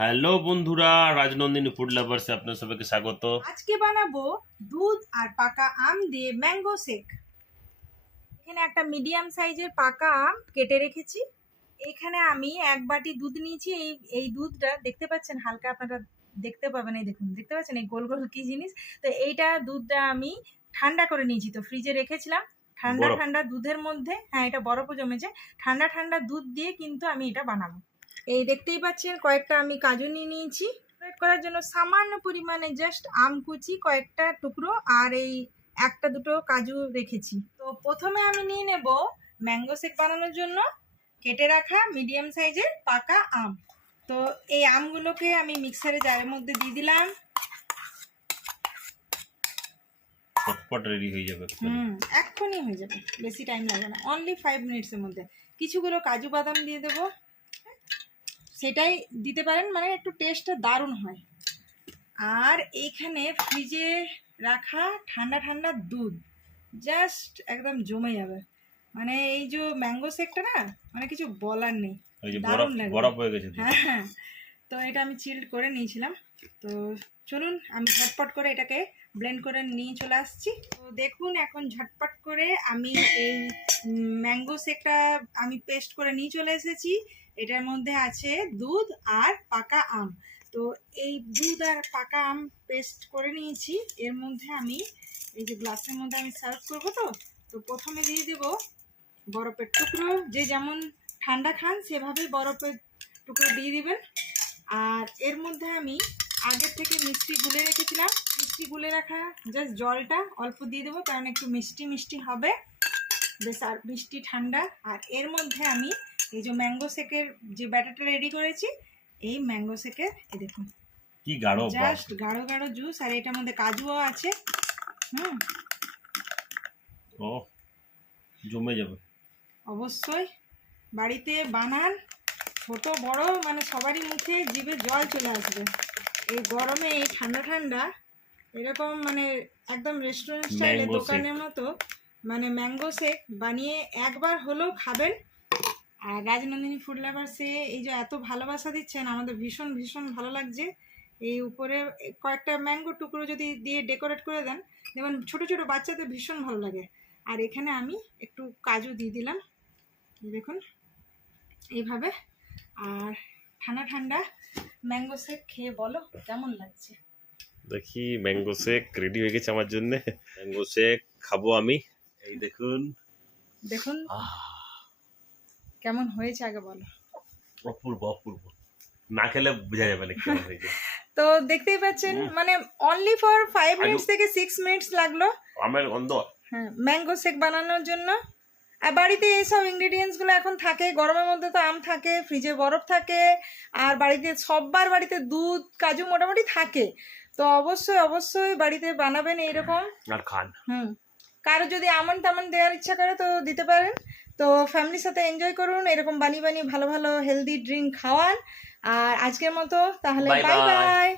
Hello বন্ধুরা, Rajnandini food লাভার্সে আপনার সবাইকে স্বাগত। আজকে বানাবো দুধ আর পাকা আম দিয়ে ম্যাঙ্গো শেক। এখানে একটা মিডিয়াম সাইজের পাকা আম কেটে রেখেছি। এখানে আমি এক বাটি দুধ নিয়েছি। এই দুধটা দেখতে পাচ্ছেন, হালকা আপনারা দেখতে পাবেন, এই দেখুন, দেখতে পাচ্ছেন এই গোল গোল কি জিনিস। তো এইটা দুধটা আমি ঠান্ডা করে নিয়েছি, তো ফ্রিজে রেখেছিলাম। ঠান্ডা বরফ। ঠান্ডা দুধের মধ্যে, হ্যাঁ এটা বরফও জমেছে, ঠান্ডা ঠান্ডা দুধ দিয়ে কিন্তু আমি এটা বানাবো। এই দেখতেই পাচ্ছেন কয়েকটা আমি কাজু নিয়ে নিয়েছি। করার জন্য সামান্য পরিমাণে জাস্ট আম কুচি কয়েকটা টুকরো আর এই একটা দুটো কাজু রেখেছি। তো প্রথমে আমি নিয়ে নেব ম্যাঙ্গো শেক বানানোর জন্য কেটে রাখা মিডিয়াম সাইজের পাকা আম। তো এই আমগুলোকে আমি মিক্সারে জারের মধ্যে দিয়ে দিলাম। চটপট রেডি হয়ে যাবে। এক্ষুনি হয়ে যাবে, বেশি টাইম লাগবে না, অনলি 5 মিনিটসের মধ্যে। কিছুগুলো কাজু বাদাম দিয়ে দেবো, সেটাই দিতে পারেন, মানে একটু টেস্টটা দারুণ হয়। আর এইখানে ফ্রিজে রাখা ঠান্ডা ঠান্ডা দুধ জাস্ট একদম জমে যাবে। মানে এই যে ম্যাঙ্গো শেকটা না, মানে কিছু বলার নেই, দারুণ লাগে। বরফ হয়ে গেছে। হ্যাঁ, তো এটা আমি চিল্ড করে নিয়েছিলাম। তো চলুন আমি ঝটপট করে এটাকে ব্লেন্ড করে নিয়ে চলে আসছি। তো দেখুন এখন ঝটপট করে আমি এই ম্যাঙ্গো শেকটা আমি পেস্ট করে নিয়ে চলে এসেছি। এটার মধ্যে আছে দুধ আর পাকা আম। তো এই দুধ আর পাকা আম পেস্ট করে নিয়েছি। এর মধ্যে আমি এই যে গ্লাসের মধ্যে আমি সার্ভ করবো। তো প্রথমে দিয়ে দেবো বরফের টুকরো, যে যেমন ঠান্ডা খান সেভাবেই বরফের টুকরো দিয়ে দিবেন। আর এর মধ্যে আমি আগের থেকে মিষ্টি গুলে রেখেছিলাম, মিষ্টি গুলে রাখা জাস্ট জলটা অল্প দিয়ে দেবো, কারণ একটু মিষ্টি মিষ্টি হবে বেশ, আর মিষ্টি ঠান্ডা। আর এর মধ্যে আমি এই যে ম্যাঙ্গো শেকের যে ব্যাটারটা রেডি করেছি, এই ম্যাঙ্গো শেকের এই দেখুন কি গাঢ়, জাস্ট গাঢ় গাঢ় জুস। আর এটার মধ্যে কাজুও আছে। ও জমে যাবে। অবশ্যই বাড়িতে বানান, ছোট বড় মানে সবারই মুখে জিভে জল চলে আসবে এই গরমে। এই ঠান্ডা ঠান্ডা এরকম মানে একদম রেস্টুরেন্ট স্টাইলে দোকানের মতো মানে ম্যাঙ্গো শেক বানিয়ে একবার হলেও খাবেন। আর রাজনন্দিনী ফুড লাভার্সে এই যে এত ভালোবাসা দিচ্ছেন, আমাদের ভীষণ ভীষণ ভালো লাগছে। এই উপরে কয়েকটা ম্যাঙ্গো টুকরো যদি দিয়ে ডেকোরেট করে দেন, যেমন ছোট ছোট বাচ্চাদের ভীষণ ভালো লাগে। আর এখানে আমি একটু কাজু দিয়ে দিলাম, দেখুন এইভাবে। আর ঠান্ডা ঠান্ডা ম্যাঙ্গো শেক খেয়ে বলো কেমন লাগছে। দেখি ম্যাঙ্গো শেক রেডি হয়ে গেছে আমার জন্য। ম্যাঙ্গো শেক খাবো আমি। এই দেখুন দেখুন কেমন হয়েছে আগে বলো। অপূর্ব অপূর্ব, না খেলে বোঝা যাবে না কেমন হয়েছে। তো দেখতেই পাচ্ছেন মানে অনলি ফর 5 মিনিটস থেকে 6 মিনিটস লাগলো আমের গন্ধ। হ্যাঁ, ম্যাঙ্গো শেক বানানোর জন্য। আর বাড়িতে এইসব ইনগ্রিডিয়েন্টসগুলো এখন থাকে, গরমের মধ্যে তো আম থাকে, ফ্রিজে বরফ থাকে, আর বাড়িতে সবার বাড়িতে দুধ কাজু মোটামুটি থাকে। তো অবশ্যই অবশ্যই বাড়িতে বানাবেন এইরকম আর খান। কারো যদি আমন তামন দেওয়ার ইচ্ছা করে তো দিতে পারেন। তো ফ্যামিলির সাথে এনজয় করুন, এরকম বানিয়ে বানিয়ে ভালো ভালো হেলদি ড্রিঙ্ক খাওয়ান। আর আজকের মতো তাহলে বাই বাই।